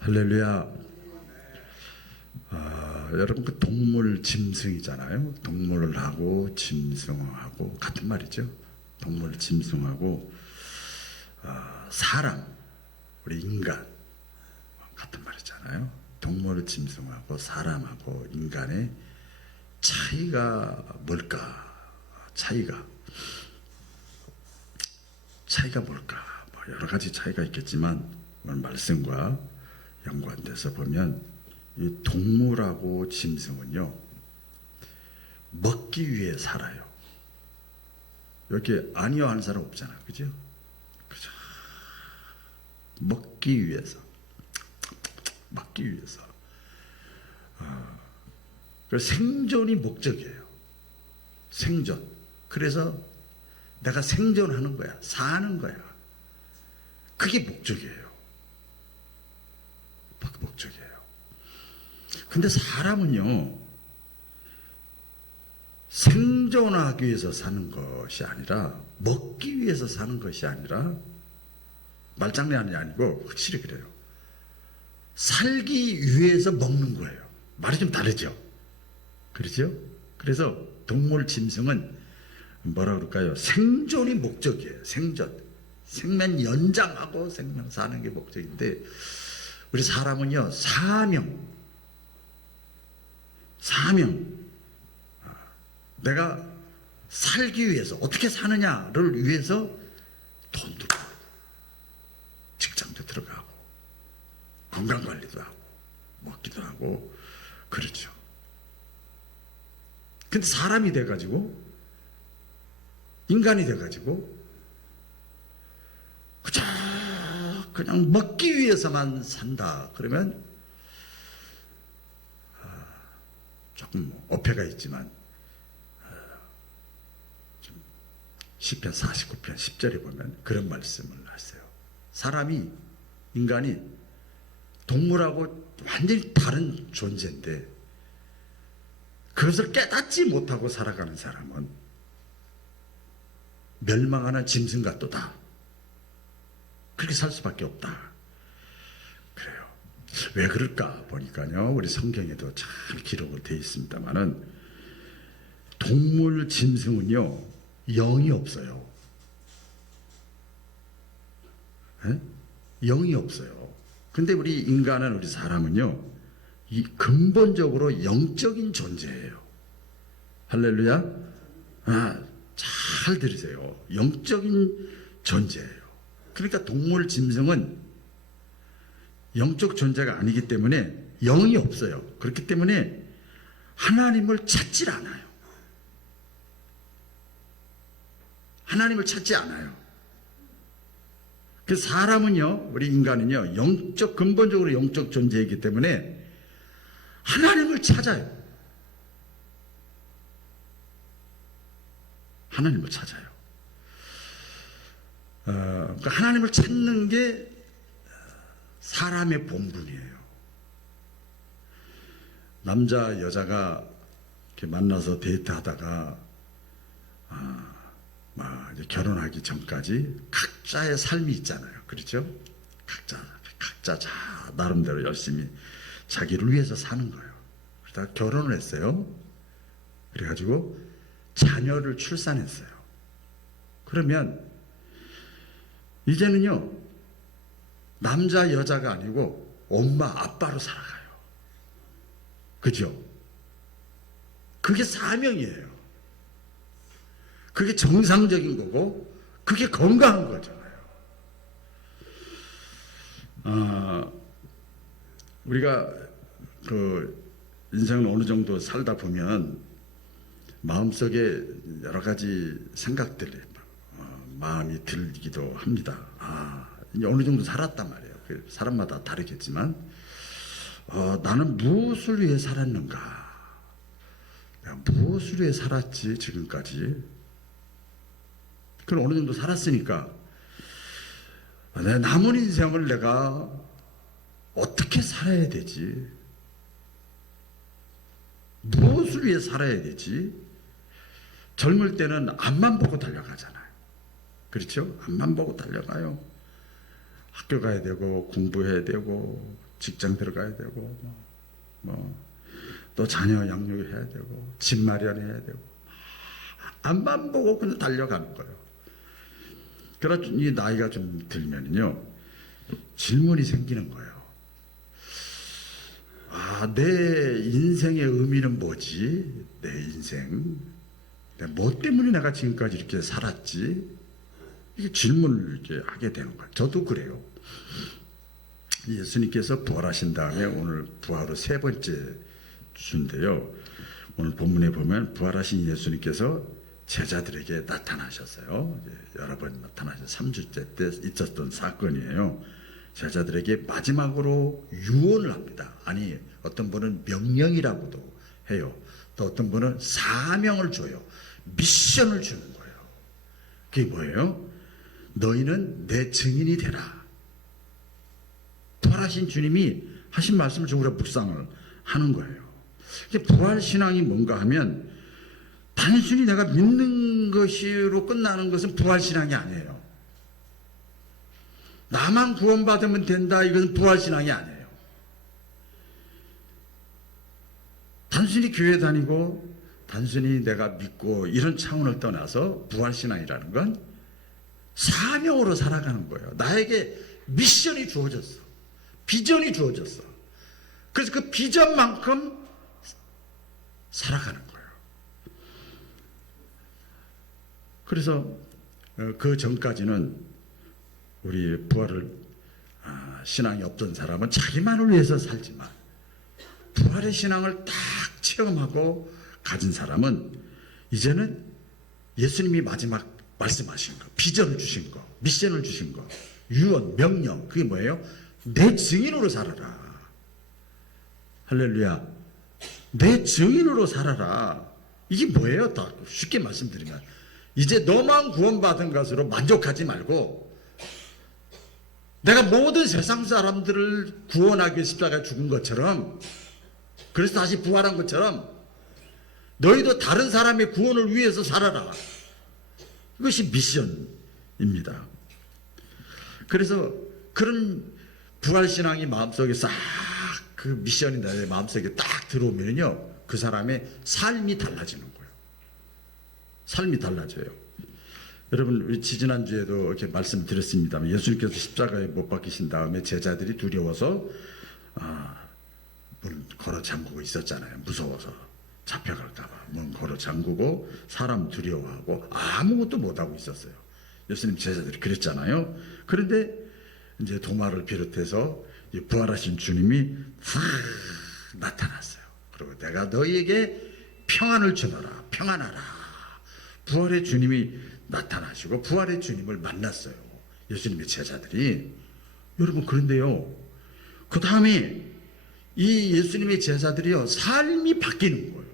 할렐루야. 여러분 그 동물 짐승이잖아요. 동물하고 짐승하고 같은 말이죠. 동물 짐승하고 사람, 우리 인간 같은 말이잖아요. 동물 짐승하고 사람하고 인간의 차이가 뭘까? 차이가 뭘까? 뭐 여러 가지 차이가 있겠지만 오늘 말씀과 연관돼서 보면 이 동물하고 짐승은요 먹기 위해 살아요. 여기 아니요 하는 사람 없잖아, 그죠? 그죠? 먹기 위해서. 그래서 생존이 목적이에요. 생존. 그래서 내가 생존하는 거야. 사는 거야. 그게 목적이에요. 그게 목적이에요. 근데 사람은요, 생존하기 위해서 사는 것이 아니라, 먹기 위해서 사는 것이 아니라, 말장난이 아니고, 확실히 그래요. 살기 위해서 먹는 거예요. 말이 좀 다르죠? 그렇죠? 그래서 동물 짐승은 뭐라 그럴까요? 생존이 목적이에요. 생명 연장하고 생명 사는 게 목적인데, 우리 사람은요, 사명. 내가 살기 위해서 어떻게 사느냐를 위해서 돈도 벌고 직장도 들어가고 건강관리도 하고 먹기도 하고 그렇죠. 근데 사람이 돼가지고 인간이 돼가지고 그냥 먹기 위해서만 산다 그러면 조금 어폐가 있지만 시편 49편 10절에 보면 그런 말씀을 하세요. 사람이, 인간이 동물하고 완전히 다른 존재인데 그것을 깨닫지 못하고 살아가는 사람은 멸망하는 짐승 같도다. 그렇게 살 수밖에 없다. 그래요. 왜 그럴까 보니까요, 우리 성경에도 잘 기록을 되어 있습니다만은 동물 짐승은요 영이 없어요. 에? 영이 없어요. 근데 우리 인간은, 우리 사람은요 이 근본적으로 영적인 존재예요. 할렐루야. 잘 들으세요. 영적인 존재예요. 그러니까 동물 짐승은 영적 존재가 아니기 때문에 영이 없어요. 그렇기 때문에 하나님을 찾질 않아요. 하나님을 찾지 않아요. 그래서 사람은요, 우리 인간은요, 근본적으로 영적 존재이기 때문에 하나님을 찾아요. 하나님을 찾아요. 그러니까 하나님을 찾는 게 사람의 본분이에요. 남자, 여자가 이렇게 만나서 데이트하다가 이제 결혼하기 전까지 각자의 삶이 있잖아요. 그렇죠? 각자 나름대로 열심히 자기를 위해서 사는 거예요. 그러다가 결혼을 했어요. 그래가지고 자녀를 출산했어요. 그러면 이제는요, 남자, 여자가 아니고 엄마, 아빠로 살아가요. 그죠? 그게 사명이에요. 그게 정상적인 거고 그게 건강한 거잖아요. 우리가 그 인생을 어느 정도 살다 보면 마음속에 여러 가지 생각들이 마음이 들기도 합니다. 이제 어느 정도 살았단 말이에요. 사람마다 다르겠지만 나는 무엇을 위해 살았는가? 내가 무엇을 위해 살았지 지금까지? 그럼 어느 정도 살았으니까 내 남은 인생을 내가 어떻게 살아야 되지? 무엇을 위해 살아야 되지? 젊을 때는 앞만 보고 달려가잖아요. 그렇죠? 앞만 보고 달려가요. 학교 가야 되고 공부해야 되고 직장 들어가야 되고 또 자녀 양육해야 되고 집 마련해야 되고 앞만 보고 그냥 달려가는 거예요. 그래서 이 나이가 좀 들면요 질문이 생기는 거예요. 내 인생의 의미는 뭐지? 내 인생 뭐 때문에 내가 지금까지 이렇게 살았지? 이게 질문을 이렇게 하게 되는 거예요. 저도 그래요. 예수님께서 부활하신 다음에 오늘 부활 후 세 번째 주인데요. 오늘 본문에 보면 부활하신 예수님께서 제자들에게 나타나셨어요. 여러 번 나타나셔서 3주째 때 있었던 사건이에요. 제자들에게 마지막으로 유언을 합니다. 아니 어떤 분은 명령이라고도 해요. 또 어떤 분은 사명을 줘요. 미션을 주는 거예요. 그게 뭐예요? 너희는 내 증인이 되라. 부활하신 주님이 하신 말씀을 좀 우리가 묵상을 하는 거예요. 부활신앙이 뭔가 하면 단순히 내가 믿는 것으로 끝나는 것은 부활신앙이 아니에요. 나만 구원받으면 된다, 이것은 부활신앙이 아니에요. 단순히 교회 다니고 단순히 내가 믿고 이런 차원을 떠나서 부활신앙이라는 건 사명으로 살아가는 거예요. 나에게 미션이 주어졌어. 비전이 주어졌어. 그래서 그 비전만큼 살아가는 거예요. 그래서 그 전까지는 우리 부활을 신앙이 없던 사람은 자기만을 위해서 살지만 부활의 신앙을 딱 체험하고 가진 사람은 이제는 예수님이 마지막 말씀하신 거, 비전을 주신 거, 미션을 주신 거, 유언, 명령, 그게 뭐예요? 내 증인으로 살아라. 할렐루야. 내 증인으로 살아라. 이게 뭐예요? 다 쉽게 말씀드리면 이제 너만 구원받은 것으로 만족하지 말고 내가 모든 세상 사람들을 구원하기 위해 십자가에 죽은 것처럼, 그래서 다시 부활한 것처럼 너희도 다른 사람의 구원을 위해서 살아라. 이것이 미션입니다. 그래서 그런 부활신앙이 마음속에 싹 그 미션이 내 마음속에 딱 들어오면요 그 사람의 삶이 달라지는 거예요. 삶이 달라져요. 여러분 우리 지지난주에도 이렇게 말씀드렸습니다만 예수님께서 십자가에 못 박히신 다음에 제자들이 두려워서 문 걸어 잠그고 있었잖아요. 무서워서 잡혀갈까 봐 문 걸어 잠그고 사람 두려워하고 아무것도 못하고 있었어요. 예수님 제자들이 그랬잖아요. 그런데 이제 도마를 비롯해서 부활하신 주님이 싹 나타났어요. 그리고 내가 너희에게 평안을 주노라. 평안하라. 부활의 주님이 나타나시고 부활의 주님을 만났어요. 예수님의 제자들이. 여러분 그런데요 그 다음에 이 예수님의 제자들이요 삶이 바뀌는 거예요.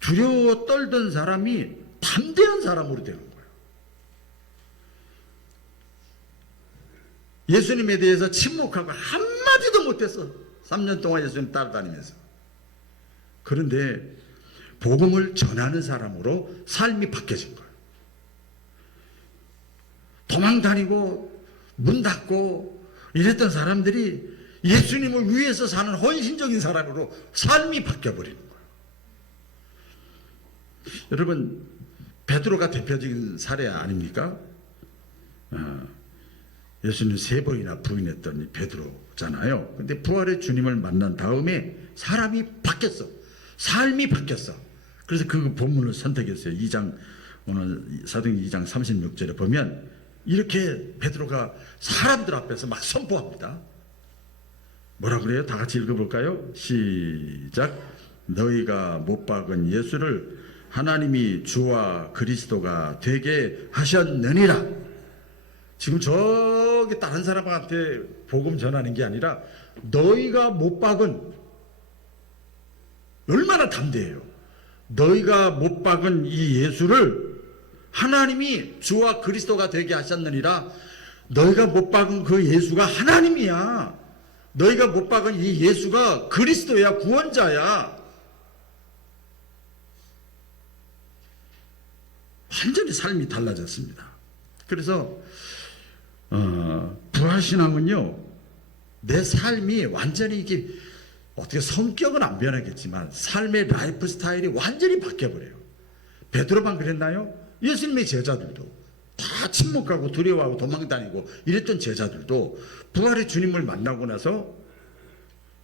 두려워 떨던 사람이 담대한 사람으로 되는 거예요. 예수님에 대해서 침묵하고 한마디도 못했어. 3년 동안 예수님 따라다니면서. 그런데 복음을 전하는 사람으로 삶이 바뀌어진 거예요. 도망다니고 문 닫고 이랬던 사람들이 예수님을 위해서 사는 헌신적인 사람으로 삶이 바뀌어버리는 거예요. 여러분 베드로가 대표적인 사례 아닙니까? 예수님 3번이나 부인했던 베드로잖아요. 근데 부활의 주님을 만난 다음에 사람이 바뀌었어. 삶이 바뀌었어. 그래서 그 본문을 선택했어요. 2장 오늘 사도행전 2장 36절에 보면 이렇게 베드로가 사람들 앞에서 막 선포합니다. 뭐라 그래요? 다 같이 읽어볼까요? 시작. 너희가 못 박은 예수를 하나님이 주와 그리스도가 되게 하셨느니라. 지금 저기 다른 사람한테 복음 전하는 게 아니라 너희가 못 박은, 얼마나 담대해요. 너희가 못 박은 이 예수를 하나님이 주와 그리스도가 되게 하셨느니라. 너희가 못 박은 그 예수가 하나님이야. 너희가 못 박은 이 예수가 그리스도야, 구원자야. 완전히 삶이 달라졌습니다. 그래서 부활신앙은요, 내 삶이 완전히 이게 어떻게 성격은 안 변하겠지만 삶의 라이프 스타일이 완전히 바뀌어버려요. 베드로만 그랬나요? 예수님의 제자들도 다 침묵하고 두려워하고 도망다니고 이랬던 제자들도 부활의 주님을 만나고 나서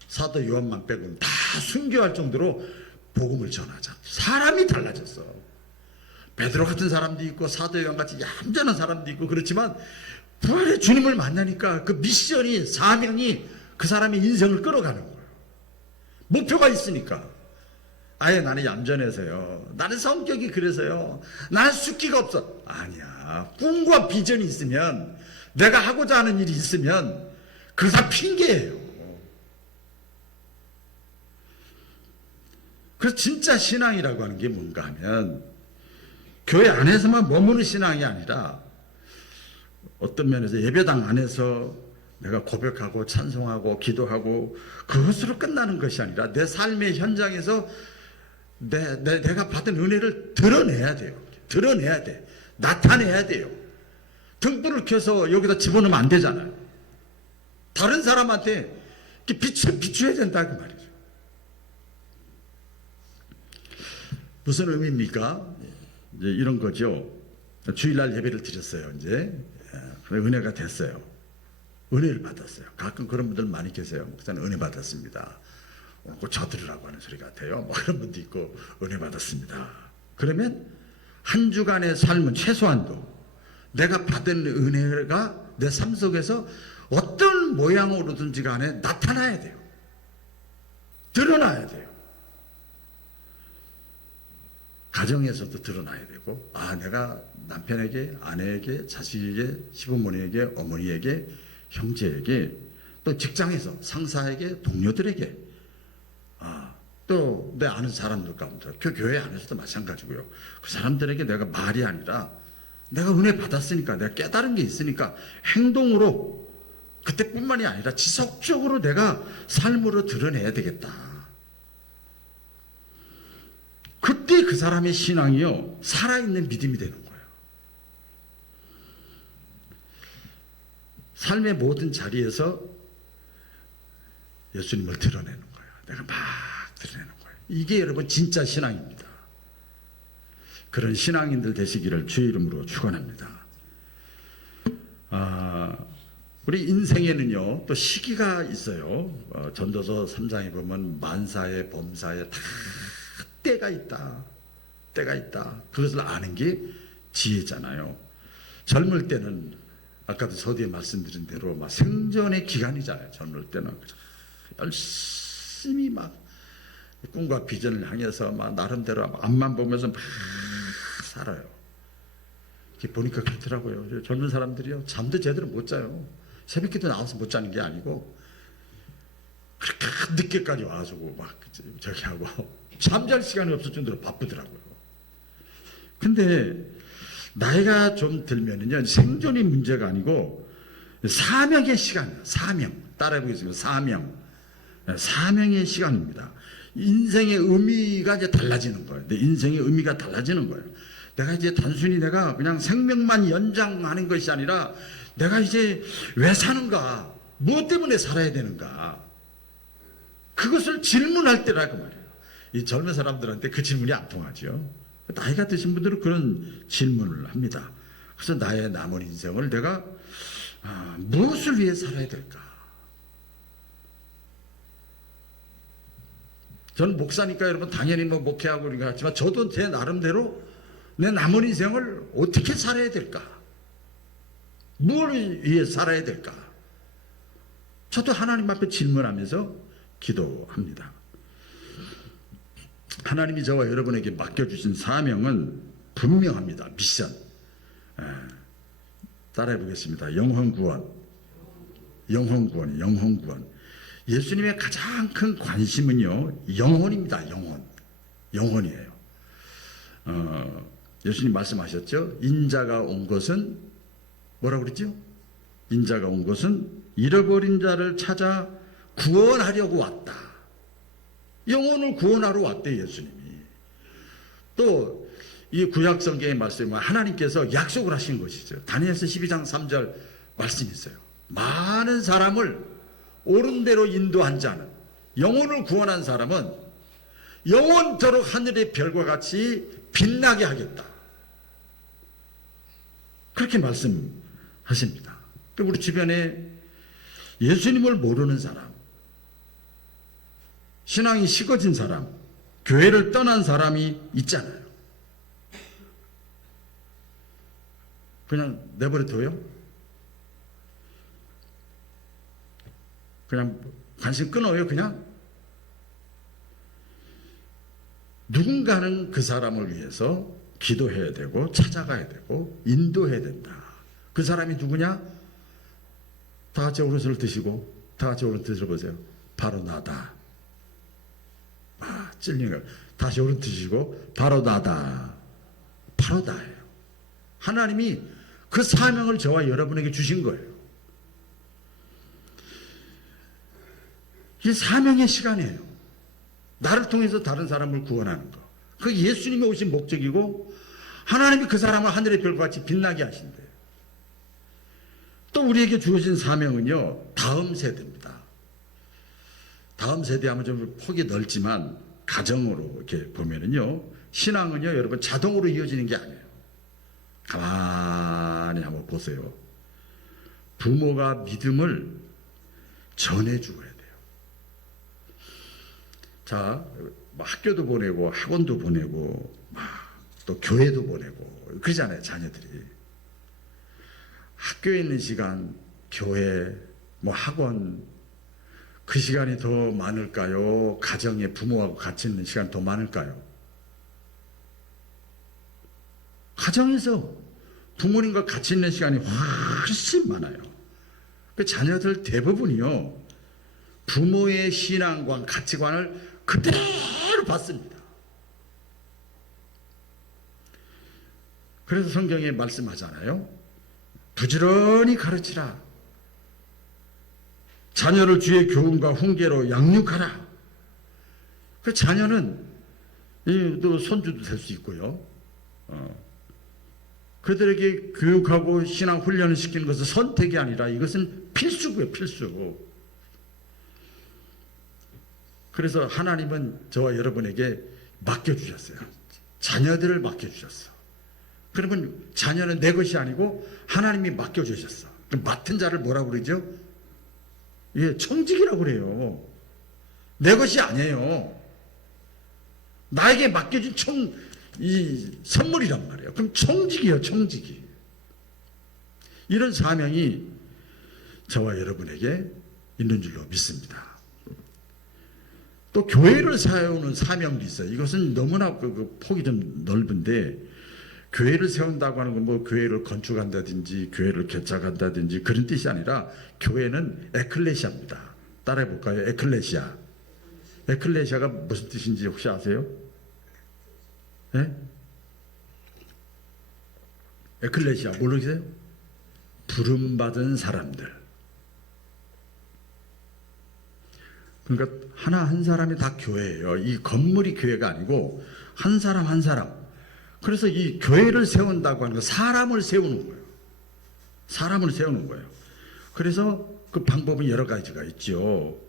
사도 요한만 빼고는 다 순교할 정도로 복음을 전하자. 사람이 달라졌어. 베드로 같은 사람도 있고 사도 요한 같이 얌전한 사람도 있고 그렇지만 부활의 주님을 만나니까 그 미션이, 사명이 그 사람의 인생을 끌어가는 거예요. 목표가 있으니까. 아예 나는 얌전해서요, 나는 성격이 그래서요, 나는 숫기가 없어. 아니야. 꿈과 비전이 있으면, 내가 하고자 하는 일이 있으면 그거 다 핑계예요. 그래서 진짜 신앙이라고 하는 게 뭔가 하면 교회 안에서만 머무는 신앙이 아니라 어떤 면에서 예배당 안에서 내가 고백하고 찬송하고 기도하고 그것으로 끝나는 것이 아니라 내 삶의 현장에서 내가 받은 은혜를 드러내야 돼요. 드러내야 돼. 나타내야 돼요. 등불을 켜서 여기다 집어넣으면 안 되잖아요. 다른 사람한테 비춰야 된다 그 말이죠. 무슨 의미입니까? 이제 이런 거죠. 주일날 예배를 드렸어요. 이제 은혜가 됐어요. 은혜를 받았어요. 가끔 그런 분들 많이 계세요. 목사님 은혜 받았습니다. 꼭 저 들으라고 하는 소리 같아요. 뭐 그런 분도 있고 은혜 받았습니다. 그러면 한 주간의 삶은 최소한도 내가 받은 은혜가 내 삶 속에서 어떤 모양으로든지 간에 나타나야 돼요. 드러나야 돼요. 가정에서도 드러나야 되고, 아, 내가 남편에게, 아내에게, 자식에게, 시부모님에게, 어머니에게, 형제에게, 또 직장에서 상사에게, 동료들에게, 또 내 아는 사람들 가운데, 그 교회 안에서도 마찬가지고요. 그 사람들에게 내가 말이 아니라 내가 은혜 받았으니까, 내가 깨달은 게 있으니까 행동으로, 그때뿐만이 아니라 지속적으로 내가 삶으로 드러내야 되겠다. 그때 그 사람의 신앙이요, 살아있는 믿음이 되는 거예요. 삶의 모든 자리에서 예수님을 드러내는 거예요. 내가 막 드러내는 거예요. 이게 여러분 진짜 신앙입니다. 그런 신앙인들 되시기를 주의 이름으로 축원합니다. 우리 인생에는요, 또 시기가 있어요. 전도서 3장에 보면 만사에 범사에 다 때가 있다. 때가 있다. 그것을 아는 게 지혜잖아요. 젊을 때는 아까도 서두에 말씀드린 대로 막 생존의 기간이잖아요. 젊을 때는 열심히 막 꿈과 비전을 향해서 막 나름대로 앞만 보면서 막 살아요. 이렇게 보니까 그렇더라고요. 젊은 사람들이요, 잠도 제대로 못 자요. 새벽기도 나와서 못 자는 게 아니고 그렇게 늦게까지 와서 막 저기 하고 잠잘 시간이 없을 정도로 바쁘더라고요. 근데 나이가 좀 들면은요, 생존이 문제가 아니고 사명의 시간이에요. 사명. 따라해 보겠습니다. 사명. 사명의 시간입니다. 인생의 의미가 이제 달라지는 거예요. 내 인생의 의미가 달라지는 거예요. 내가 이제 단순히 내가 그냥 생명만 연장하는 것이 아니라 내가 이제 왜 사는가? 무엇 때문에 살아야 되는가? 그것을 질문할 때라고 말이에요. 이 젊은 사람들한테 그 질문이 안 통하죠. 나이가 드신 분들은 그런 질문을 합니다. 그래서 나의 남은 인생을 내가 무엇을 위해 살아야 될까? 저는 목사니까 여러분 당연히 뭐 목회하고 그런 것 같지만 저도 제 나름대로 내 남은 인생을 어떻게 살아야 될까? 무엇을 위해 살아야 될까? 저도 하나님 앞에 질문하면서 기도합니다. 하나님이 저와 여러분에게 맡겨주신 사명은 분명합니다. 미션. 따라해 보겠습니다. 영혼구원. 영혼구원. 영혼구원. 예수님의 가장 큰 관심은요, 영혼입니다. 영혼. 영혼이에요. 예수님 말씀하셨죠? 인자가 온 것은 뭐라고 그랬죠? 인자가 온 것은 잃어버린 자를 찾아 구원하려고 왔다. 영혼을 구원하러 왔대, 예수님이. 또 이 구약 성경의 말씀은 하나님께서 약속을 하신 것이죠. 다니엘서 12장 3절 말씀이 있어요. 많은 사람을 옳은 대로 인도한 자는, 영혼을 구원한 사람은 영원토록 하늘의 별과 같이 빛나게 하겠다. 그렇게 말씀하십니다. 우리 주변에 예수님을 모르는 사람, 신앙이 식어진 사람, 교회를 떠난 사람이 있잖아요. 그냥 내버려둬요? 그냥 관심 끊어요, 그냥? 누군가는 그 사람을 위해서 기도해야 되고 찾아가야 되고 인도해야 된다. 그 사람이 누구냐? 다 같이 오른손을 드시고, 다 같이 오른손 들어보세요. 바로 나다. 찔리는 거예요. 다시 오른손 드시고, 바로 나다. 바로 나예요. 하나님이 그 사명을 저와 여러분에게 주신 거예요. 이게 사명의 시간이에요. 나를 통해서 다른 사람을 구원하는 거. 그게 예수님이 오신 목적이고, 하나님이 그 사람을 하늘의 별과 같이 빛나게 하신대요. 또 우리에게 주어진 사명은요, 다음 세대입니다. 다음 세대 하면 좀 폭이 넓지만, 가정으로 이렇게 보면은요, 신앙은요, 여러분 자동으로 이어지는 게 아니에요. 가만히 한번 보세요. 부모가 믿음을 전해주어야 돼요. 자, 학교도 보내고 학원도 보내고 또 교회도 보내고 그러잖아요, 자녀들이. 학교에 있는 시간, 교회, 학원, 그 시간이 더 많을까요? 가정에 부모하고 같이 있는 시간 더 많을까요? 가정에서 부모님과 같이 있는 시간이 훨씬 많아요. 그 자녀들 대부분이요, 부모의 신앙관, 가치관을 그대로 받습니다. 그래서 성경에 말씀하잖아요. 부지런히 가르치라. 자녀를 주의 교훈과 훈계로 양육하라. 그 자녀는 또 손주도 될 수 있고요. 그들에게 교육하고 신앙 훈련을 시키는 것은 선택이 아니라 이것은 필수고요, 필수. 그래서 하나님은 저와 여러분에게 맡겨주셨어요. 자녀들을 맡겨주셨어. 그러면 자녀는 내 것이 아니고 하나님이 맡겨주셨어. 그럼 맡은 자를 뭐라고 그러죠? 예, 청직이라고 그래요. 내 것이 아니에요. 나에게 맡겨준 이 선물이란 말이에요. 그럼 청직이에요, 청직이. 이런 사명이 저와 여러분에게 있는 줄로 믿습니다. 또 교회를 세우는 사명도 있어요. 이것은 너무나 그 폭이 좀 넓은데, 교회를 세운다고 하는 건 교회를 건축한다든지 교회를 개척한다든지 그런 뜻이 아니라, 교회는 에클레시아입니다. 따라해 볼까요? 에클레시아. 에클레시아가 무슨 뜻인지 혹시 아세요? 네? 에클레시아 모르세요? 부름받은 사람들. 그러니까 하나 한 사람이 다 교회예요. 이 건물이 교회가 아니고 한 사람 한 사람. 그래서 이 교회를 세운다고 하는 거, 사람을 세우는 거예요. 사람을 세우는 거예요. 그래서 그 방법은 여러 가지가 있죠.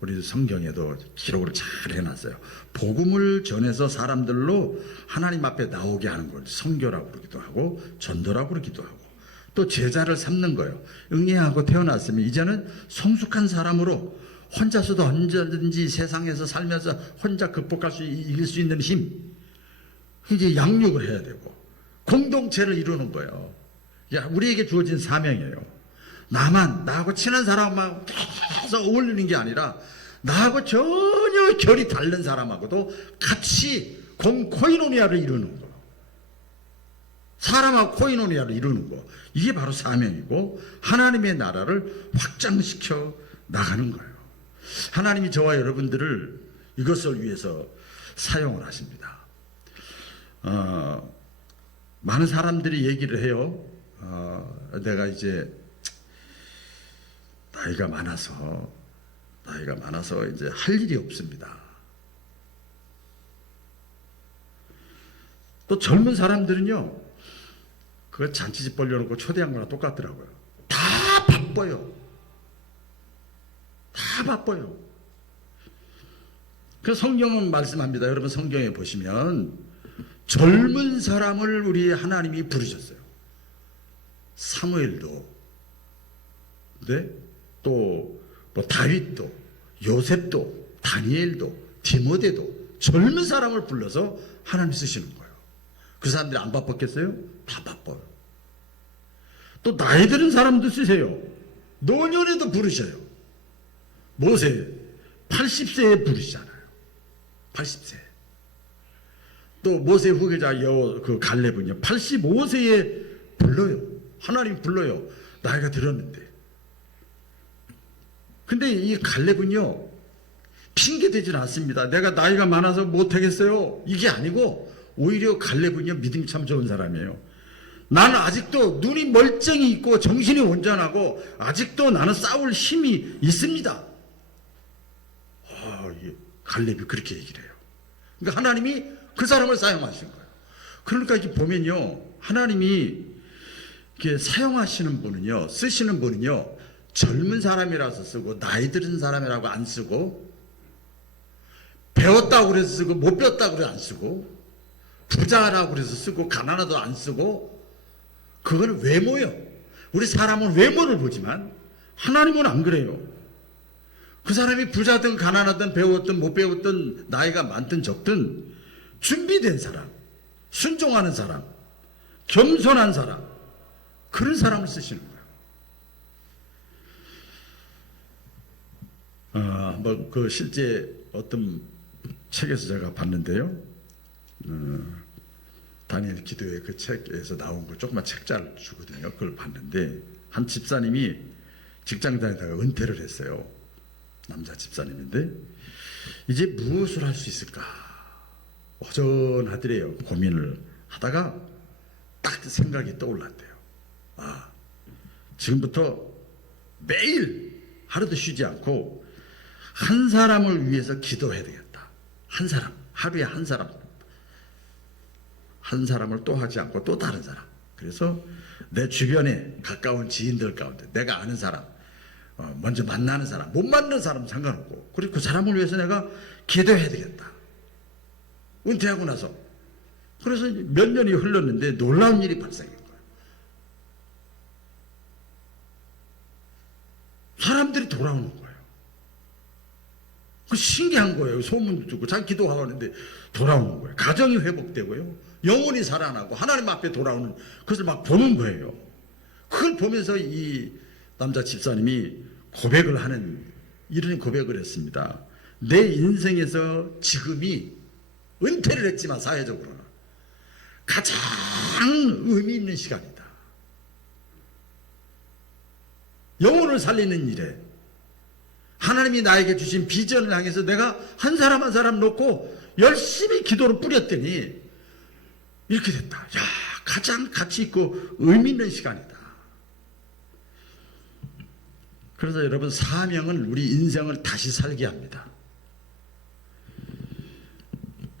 우리 성경에도 기록을 잘 해놨어요. 복음을 전해서 사람들로 하나님 앞에 나오게 하는 걸 선교라고 그러기도 하고 전도라고 그러기도 하고, 또 제자를 삼는 거예요. 응애하고 태어났으면 이제는 성숙한 사람으로 혼자서도 언제든지 세상에서 살면서 혼자 극복할 수, 이길 수 있는 힘, 이제 양육을 해야 되고 공동체를 이루는 거예요. 우리에게 주어진 사명이에요. 나하고 친한 사람하고 계속 어울리는 게 아니라, 나하고 전혀 결이 다른 사람하고도 같이 코이노니아를 이루는 거. 사람하고 코이노니아를 이루는 거. 이게 바로 사명이고, 하나님의 나라를 확장시켜 나가는 거예요. 하나님이 저와 여러분들을 이것을 위해서 사용을 하십니다. 많은 사람들이 얘기를 해요. 내가 이제 나이가 많아서 이제 할 일이 없습니다. 또 젊은 사람들은요, 그 잔치집 벌려놓고 초대한 거랑 똑같더라고요. 다 바빠요. 다 바빠요. 그 성경은 말씀합니다. 여러분 성경에 보시면 젊은 사람을 우리 하나님이 부르셨어요. 사무엘도, 네? 또 뭐 다윗도, 요셉도, 다니엘도, 디모데도 젊은 사람을 불러서 하나님 쓰시는 거예요. 그 사람들이 안 바빴겠어요? 다 바빠요. 또 나이 들은 사람도 쓰세요. 노년에도 부르셔요. 모세 80세에 부르시잖아요. 80세. 또 모세 후계자 그 갈렙은요 85세에 불러요. 하나님 불러요. 나이가 들었는데. 근데 이 갈렙은요 핑계 대진 않습니다. 내가 나이가 많아서 못하겠어요. 이게 아니고 오히려 갈렙은요 믿음이 참 좋은 사람이에요. 나는 아직도 눈이 멀쩡히 있고 정신이 온전하고 아직도 나는 싸울 힘이 있습니다. 갈렙이 그렇게 얘기를 해요. 그러니까 하나님이 그 사람을 사용하신 거예요. 그러니까 이렇게 보면요 하나님이 이렇게 사용하시는 분은요 쓰시는 분은요 젊은 사람이라서 쓰고 나이 들은 사람이라고 안 쓰고 배웠다고 그래서 쓰고 못 배웠다고 그래서 안 쓰고 부자라고 그래서 쓰고 가난하다고 안 쓰고 그거는 외모예요. 우리 사람은 외모를 보지만 하나님은 안 그래요. 그 사람이 부자든 가난하든 배웠든 못 배웠든 나이가 많든 적든 준비된 사람, 순종하는 사람, 겸손한 사람 그런 사람을 쓰시는 거예요. 한번 그 실제 어떤 책에서 제가 봤는데요. 다니엘 기도의 그 책에서 나온 거 조그만 책자를 주거든요. 그걸 봤는데 한 집사님이 직장 다니다가 은퇴를 했어요. 남자 집사님인데 이제 무엇을 할 수 있을까 허전하더래요. 고민을 하다가 딱 생각이 떠올랐대요. 지금부터 매일 하루도 쉬지 않고 한 사람을 위해서 기도해야 되겠다. 한 사람, 하루에 한 사람, 한 사람을 또 하지 않고 또 다른 사람. 그래서 내 주변에 가까운 지인들 가운데 내가 아는 사람, 먼저 만나는 사람, 못 만나는 사람 상관없고 그리고 그 사람을 위해서 내가 기도해야 되겠다. 은퇴하고 나서. 그래서 몇 년이 흘렀는데 놀라운 일이 발생한 거예요. 사람들이 돌아오는 거예요. 그 신기한 거예요. 소문도 듣고 자기 기도하고 하는데 돌아오는 거예요. 가정이 회복되고요. 영혼이 살아나고 하나님 앞에 돌아오는 그것을 막 보는 거예요. 그걸 보면서 이 남자 집사님이 고백을 하는 이런 고백을 했습니다. 내 인생에서 지금이 은퇴를 했지만 사회적으로는 가장 의미 있는 시간이다. 영혼을 살리는 일에 하나님이 나에게 주신 비전을 향해서 내가 한 사람 한 사람 놓고 열심히 기도를 뿌렸더니 이렇게 됐다. 야, 가장 가치 있고 의미 있는 시간이다. 그래서 여러분 사명은 우리 인생을 다시 살게 합니다.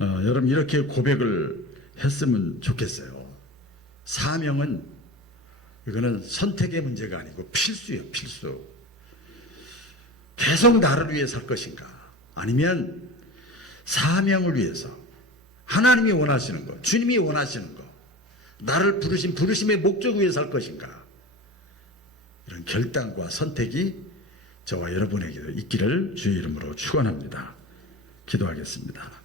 여러분 이렇게 고백을 했으면 좋겠어요. 사명은 이거는 선택의 문제가 아니고 필수예요. 필수. 계속 나를 위해 살 것인가 아니면 사명을 위해서 하나님이 원하시는 것, 주님이 원하시는 것, 나를 부르신 부르심의 목적 위해 살 것인가 이런 결단과 선택이 저와 여러분에게도 있기를 주의 이름으로 축원합니다. 기도하겠습니다.